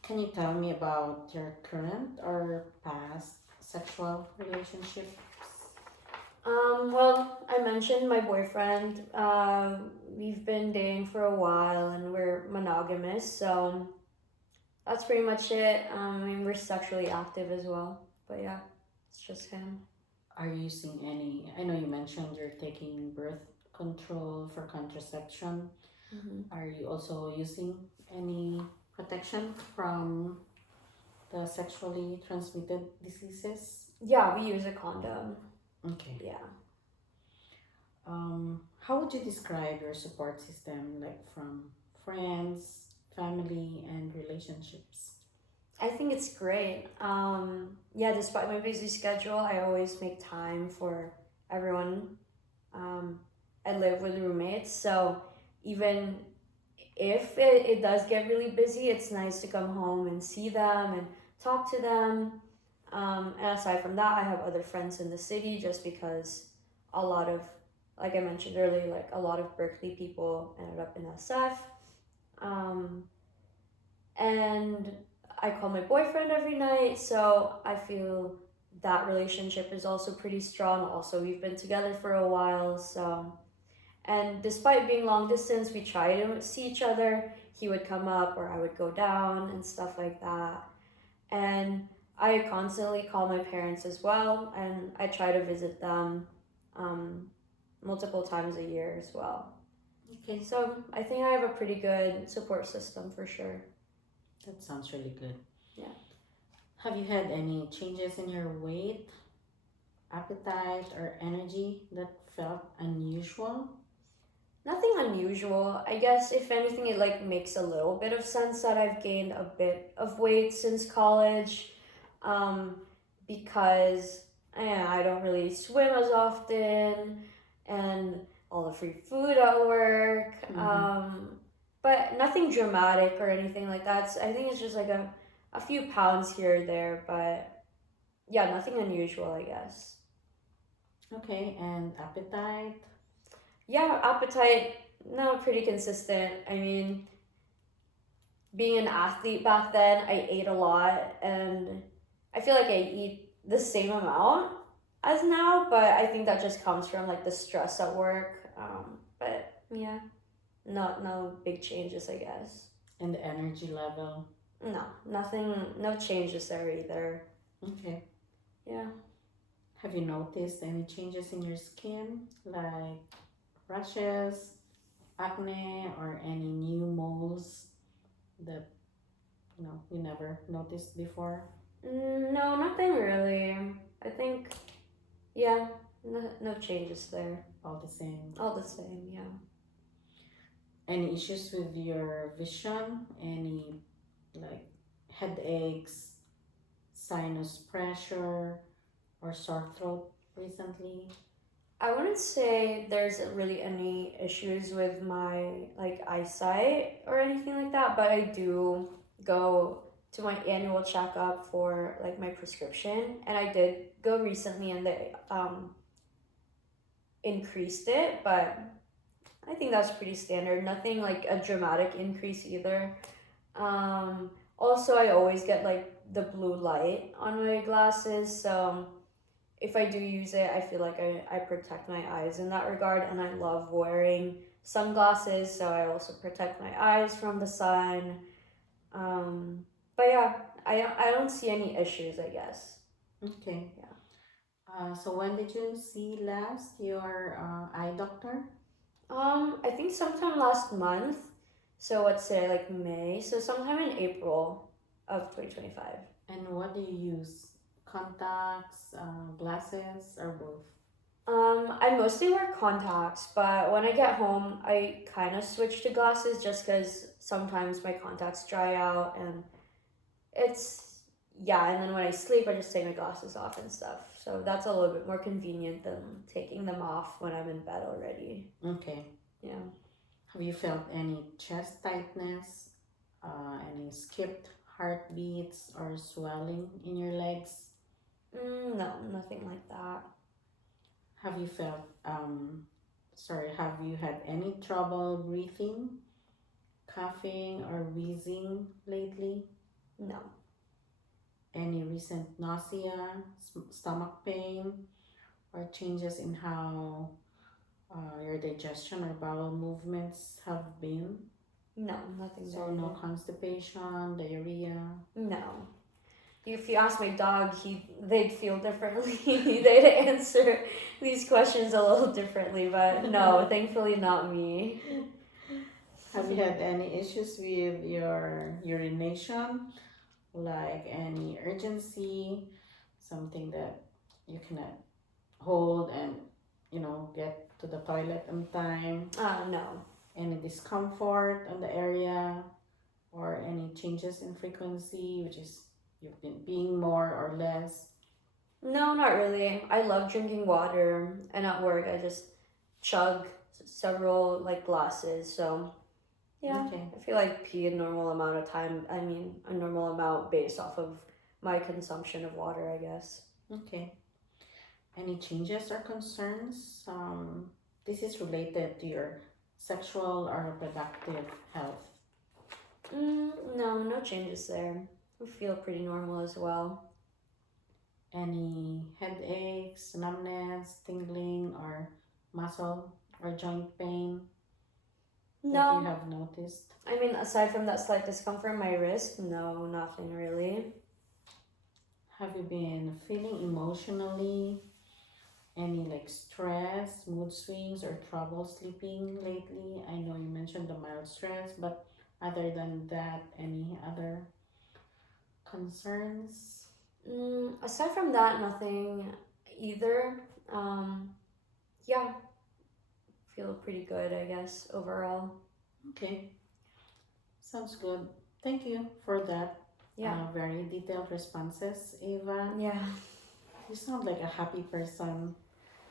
Can you tell me about your current or past sexual relationships? Well, I mentioned my boyfriend. We've been dating for a while and we're monogamous, so that's pretty much it. I mean, we're sexually active as well, but yeah, it's just him. Are you using any? I know you mentioned you're taking birth control for contraception. Are you also using any protection from the sexually transmitted diseases? Yeah, we use a condom. Okay. Yeah. How would you describe your support system, like from friends, family, and relationships? I think it's great. Yeah, despite my busy schedule, I always make time for everyone. Um, I live with roommates, so even if it does get really busy, it's nice to come home and see them and talk to them. And aside from that, I have other friends in the city just because a lot of, like I mentioned earlier, like a lot of Berkeley people ended up in SF. Um, and I call my boyfriend every night, so I feel that relationship is also pretty strong. Also, we've been together for a while, so. And despite being long distance, we try to see each other. He would come up or I would go down and stuff like that. And I constantly call my parents as well, and I try to visit them um, multiple times a year as well. Okay, So I think I have a pretty good support system for sure. that sounds really good. Yeah. Have you had any changes in your weight, appetite, or energy that felt unusual? Nothing unusual. I guess if anything, it like makes a little bit of sense that I've gained a bit of weight since college, um, because I don't really swim as often, and all the free food at work. But nothing dramatic or anything like that. I think it's just like a few pounds here or there, but yeah, nothing unusual, I guess. Okay, and appetite? Yeah, appetite, no, pretty consistent. I mean, being an athlete back then, I ate a lot and I feel like I eat the same amount as now, but I think that just comes from like the stress at work. But yeah, no big changes, I guess. And the energy level? No, nothing, no changes there either. Okay. Yeah. Have you noticed any changes in your skin, like rashes, acne, or any new moles that we never noticed before? No, nothing really. I think, yeah, no changes there. All the same. All the same, yeah. Any issues with your vision? Any like headaches, sinus pressure, or sore throat recently? I wouldn't say there's really any issues with my like eyesight or anything like that, but I do go to my annual checkup for like my prescription, and I did go recently, and they increased it, but I think that's pretty standard. Nothing like a dramatic increase either. Also, I always get like the blue light on my glasses, so if I do use it, I feel like I protect my eyes in that regard, and I love wearing sunglasses, so I also protect my eyes from the sun. But yeah, I don't see any issues, I guess. Okay. Yeah. So when did you see last your eye doctor? I think sometime last month. So what's today, like May? So sometime in April of 2025. And what do you use? Contacts, glasses, or both? I mostly wear contacts, but when I get home, I kind of switch to glasses just because sometimes my contacts dry out, and it's, yeah, and then when I sleep, I just take my glasses off and stuff. So that's a little bit more convenient than taking them off when I'm in bed already. Okay. Yeah. Have you felt any chest tightness, any skipped heartbeats, or swelling in your legs? No, nothing like that. Have you have you had any trouble breathing, coughing, or wheezing lately? No. Any recent nausea, stomach pain, or changes in how your digestion or bowel movements have been? No, nothing So, there no either. constipation, diarrhea. No. If you ask my dog, they'd feel differently. They'd answer these questions a little differently, but no, thankfully not me. Have you had any issues with your urination, like any urgency, something that you cannot hold and get to the toilet on time? No. Any discomfort on the area, or any changes in frequency, which is you've been peeing more or less? No, not really. I love drinking water, and at work I just chug several like glasses. So yeah, Okay. I feel like pee a normal amount of time. I mean, a normal amount based off of my consumption of water, I guess. Okay. Any changes or concerns? This is related to your sexual or reproductive health. No, no changes there. I feel pretty normal as well. Any headaches, numbness, tingling, or muscle or joint pain that you No, have noticed? I mean, aside from that slight discomfort in my wrist, no, nothing really. Have you been feeling emotionally any like stress, mood swings, or trouble sleeping lately? I know you mentioned the mild stress, but other than that, any other concerns? Aside from that, nothing either. Um, yeah, feel pretty good, I guess, overall. Okay, sounds good. Thank you for that Yeah. very detailed responses, Ava. Yeah. You sound like a happy person.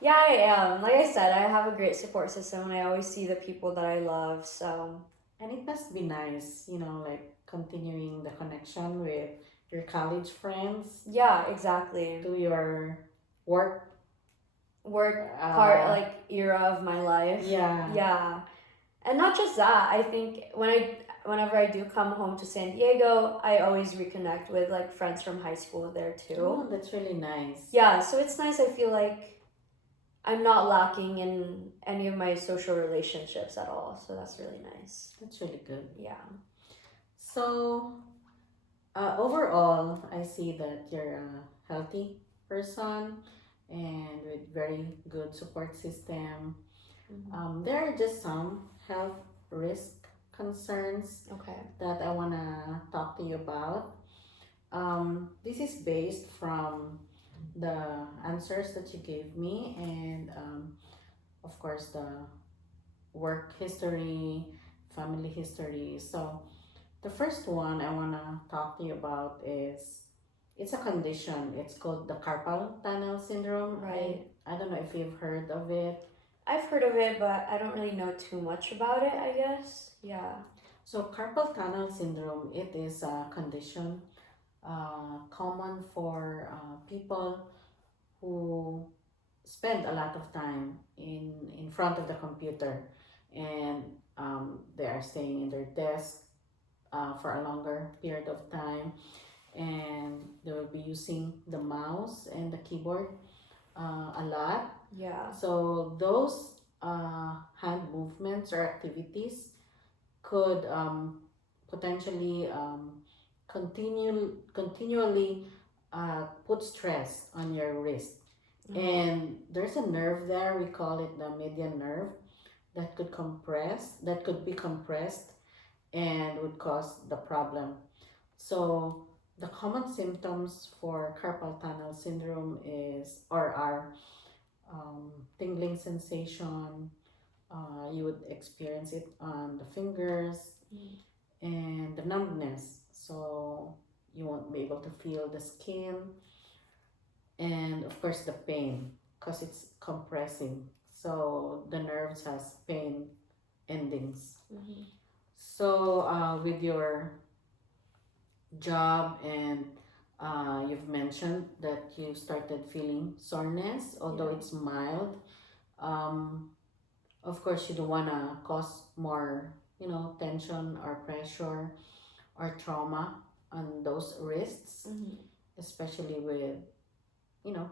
Yeah, I am. Like I said, I have a great support system, and I always see the people that I love, so. And it must be nice, like continuing the connection with your college friends Yeah, exactly. to your work. Part, like, era of my life. Yeah. Yeah. And not just that, I think whenever I do come home to San Diego, I always reconnect with like friends from high school there too. Oh, that's really nice. Yeah, so it's nice. I feel like I'm not lacking in any of my social relationships at all. So that's really nice. That's really good. Yeah. So, overall, I see that you're a healthy person and with very good support system. There are just some health risk concerns Okay. that I want to talk to you about. This is based from the answers that you gave me, and of course the work history, family history. So the first one I want to talk to you about is it's a condition. It's called the carpal tunnel syndrome. Right. I don't know if you've heard of it. I've heard of it, but I don't really know too much about it, I guess. Yeah. So carpal tunnel syndrome, it is a condition common for people who spend a lot of time in front of the computer, and they are staying in their desk for a longer period of time, and they will be using the mouse and the keyboard a lot. Yeah. So those hand movements or activities could potentially continually put stress on your wrist. And there's a nerve there, we call it the median nerve, that could be compressed and would cause the problem. So the common symptoms for carpal tunnel syndrome are tingling sensation. You would experience it on the fingers, and the numbness. So you won't be able to feel the skin, and of course the pain because it's compressing. So the nerves has pain endings. So with your job, and you've mentioned that you started feeling soreness, although it's mild. Um, of course, you don't want to cause more, tension or pressure or trauma on those wrists, especially with,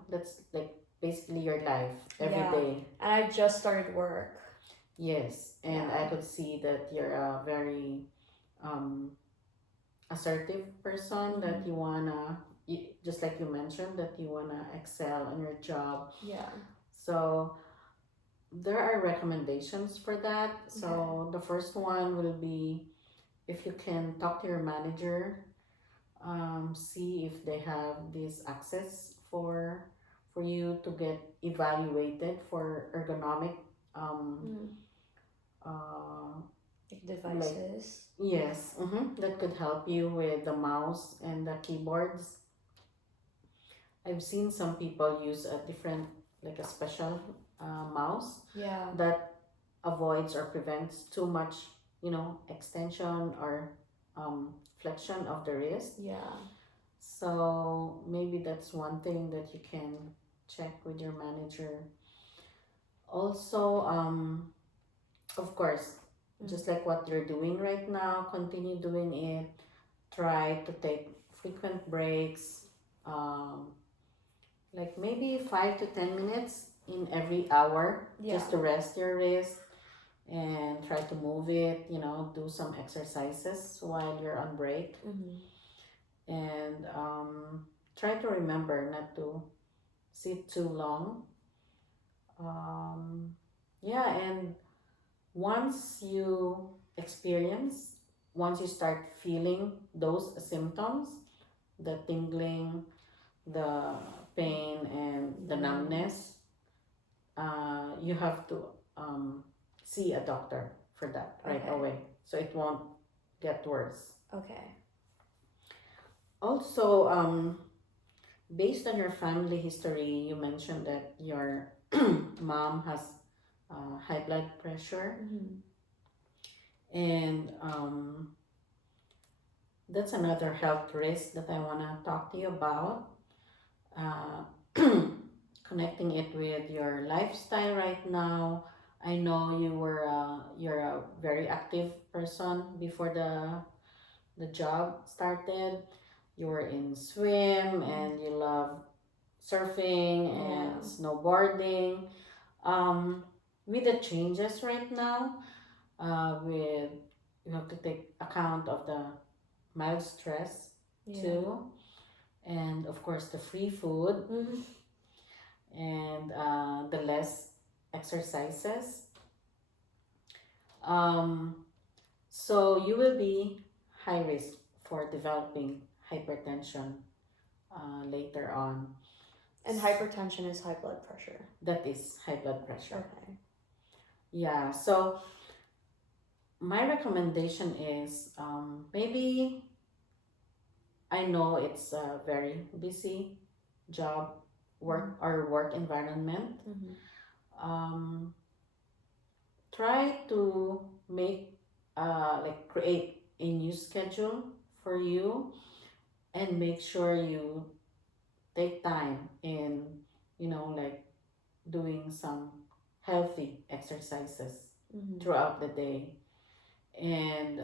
that's like basically your life every day. And I just started work. Yes, and I could see that you're a very assertive person, that you wanna, just like you mentioned, that you wanna excel on your job. Yeah. So there are recommendations for that. So the first one will be, if you can talk to your manager, see if they have this access for you to get evaluated for ergonomic devices. Yes, that could help you with the mouse and the keyboards. I've seen some people use a different, like a special mouse that avoids or prevents too much, extension or flexion of the wrist. So maybe that's one thing that you can check with your manager. Also, of course, just like what you're doing right now, continue doing it. Try to take frequent breaks, like maybe 5 to 10 minutes in every hour, just to rest your wrist and try to move it, do some exercises while you're on break. And try to remember not to sit too long. And once you start feeling those symptoms, the tingling, the pain, and the numbness, you have to see a doctor for that right away, so it won't get worse. Also, based on your family history, you mentioned that your mom has high blood pressure, and that's another health risk that I want to talk to you about. Connecting it with your lifestyle right now. I know you're a very active person before the job started. You were in swim, and you love surfing and snowboarding. With the changes right now, with you have to take account of the mild stress too, and of course the free food, and the less exercises. So you will be high risk for developing hypertension later on. And hypertension is high blood pressure. That is high blood pressure. Okay. Yeah, so my recommendation is maybe I know it's a very busy job, work environment. Mm-hmm. Um, Try to make like create a new schedule for you, and make sure you take time in, like doing some healthy exercises Mm-hmm. throughout the day. And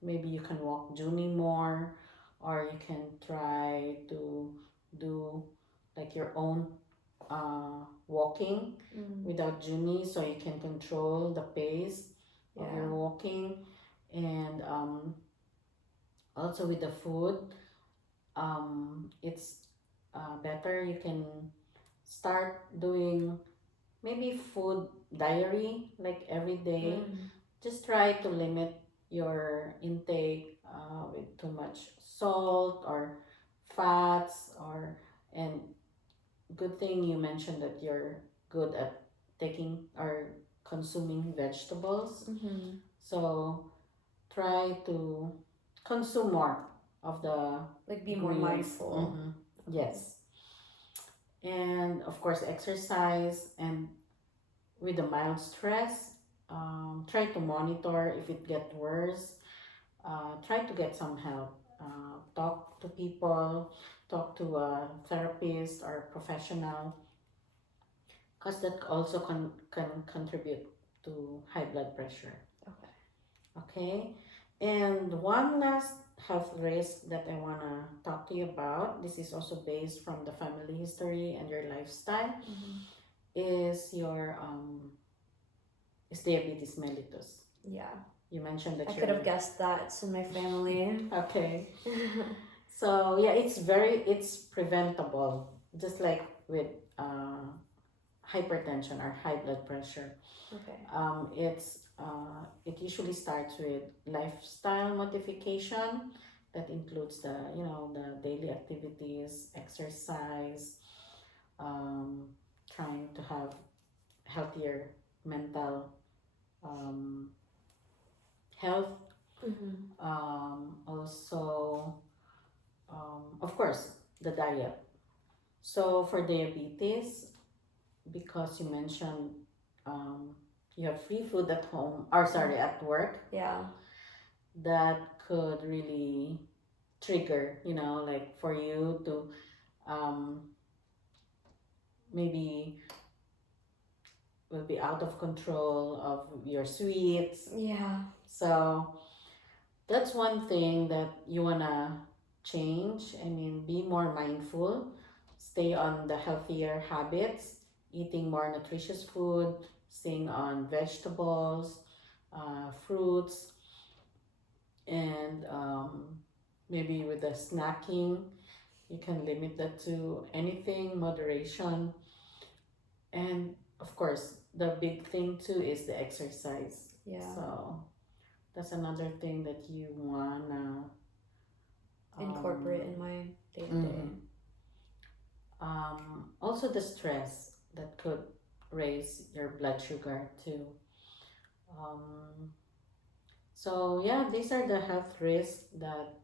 maybe you can walk Juni more, or you can try to do like your own walking Mm-hmm. without Juni, so you can control the pace of Yeah. your walking. And also with the food, it's better you can start doing maybe food diary like every day. Mm. Just try to limit your intake with too much salt or fats, or and good thing you mentioned that you're good at taking or consuming vegetables. Mm-hmm. So try to consume more of the Like be more greens. mindful. Okay. Yes. And of course, exercise, and with the mild stress, try to monitor if it gets worse. Try to get some help. Talk to people, talk to a therapist or a professional, because that also can contribute to high blood pressure. Okay. Okay, and one last health risk that I want to talk to you about, this is also based from the family history and your lifestyle, Mm-hmm. is is diabetes mellitus. Yeah. You mentioned I that could you're have guessed that. It's in my family. okay. So yeah, it's preventable, just like with hypertension or high blood pressure. Okay. It usually starts with lifestyle modification that includes the daily activities, exercise, um, trying to have healthier mental um, health. Mm-hmm. Also, of course, the diet. So for diabetes, because you mentioned um, you have free food at home, or sorry, at work, Yeah. that could really trigger, like for you to um, maybe will be out of control of your sweets. Yeah. So that's one thing that you wanna change. I mean, be more mindful, stay on the healthier habits, eating more nutritious food, staying on vegetables, fruits, and maybe with the snacking, you can limit that to anything, moderation. And of course, the big thing too is the exercise. Yeah. So that's another thing that you wanna Incorporate in my day to day. mhm. Also the stress that could raise your blood sugar too. Um, so yeah, these are the health risks that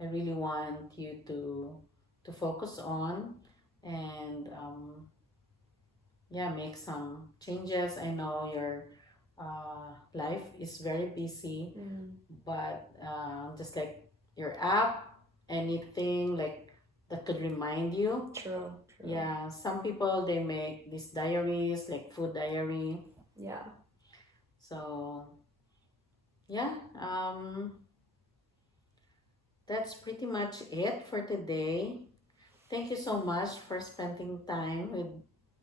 I really want you to focus on, and yeah, make some changes. I know your life is very busy, Mm. but just like your app, anything like that could remind you. True. True. Yeah, some people they make these diaries like food diary. Yeah. So yeah, that's pretty much it for today. Thank you so much for spending time with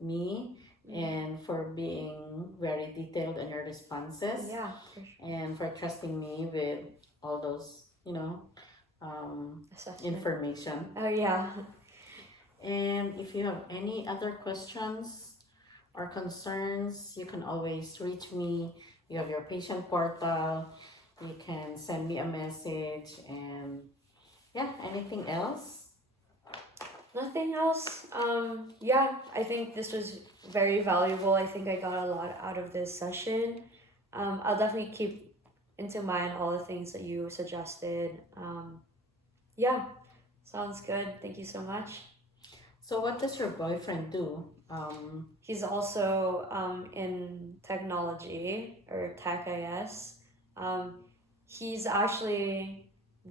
me, and for being very detailed in your responses, Yeah. For sure. and for trusting me with all those, Assessment. information. Oh yeah. And if you have any other questions or concerns, you can always reach me. You have your patient portal. You can send me a message, and yeah, anything else? Nothing else. Yeah, I think this was very valuable. I think I got a lot out of this session. I'll definitely keep into mind all the things that you suggested. Yeah, Sounds good. Thank you so much. So what does your boyfriend do? He's also in technology or tech, I guess. He's actually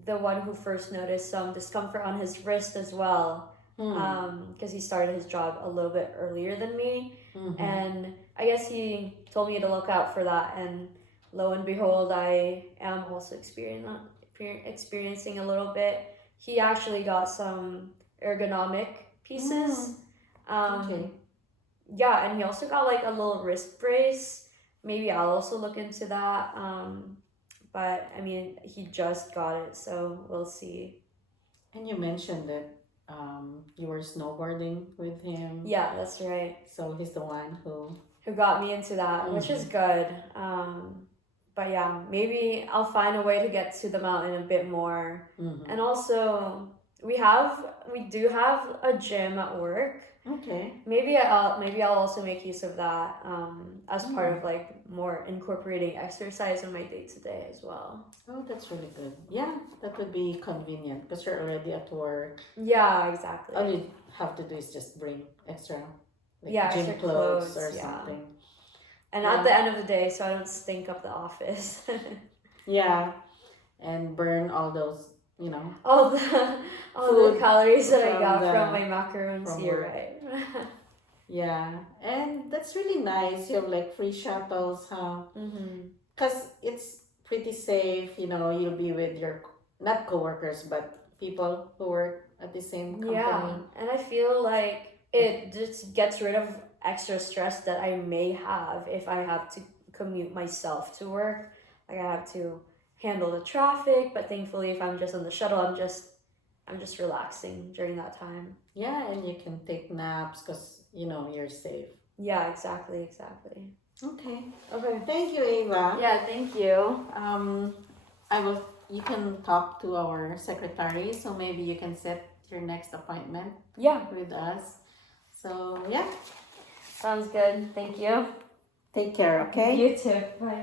the one who first noticed some discomfort on his wrist as well, because he started his job a little bit earlier than me. And I guess he told me to look out for that, and lo and behold, I am also experiencing a little bit. He actually got some ergonomic pieces. Okay. Yeah, and he also got like a little wrist brace. Maybe I'll also look into that. But I mean, he just got it, so we'll see. And you mentioned that you were snowboarding with him. Yeah, that's right. So he's the one who got me into that, which is good. But yeah, maybe I'll find a way to get to the mountain a bit more. And also, we do have a gym at work. Okay. Maybe I'll also make use of that as part of like more incorporating exercise in my day-to-day as well. Oh, that's really good. Yeah, that would be convenient because you're already at work. Yeah, exactly. All you have to do is just bring extra gym extra clothes or something. And at the end of the day, so I don't stink up the office. Yeah, and burn all those, all the calories that I got from my macarons. You're right. Yeah, and that's really nice. You have like free shuttles, huh? Because it's pretty safe. You'll be with your not coworkers, but people who work at the same company. Yeah, and I feel like it just gets rid of extra stress that I may have if I have to commute myself to work. Like I have to handle the traffic, but thankfully if I'm just on the shuttle, I'm just relaxing during that time. Yeah, and you can take naps because you're safe. Yeah, exactly. Okay. Okay. Thank you, Ava. Yeah, thank you. You can talk to our secretary, so maybe you can set your next appointment. Yeah. With us. So yeah. Sounds good. Thank you. Take care, okay? You too. Bye.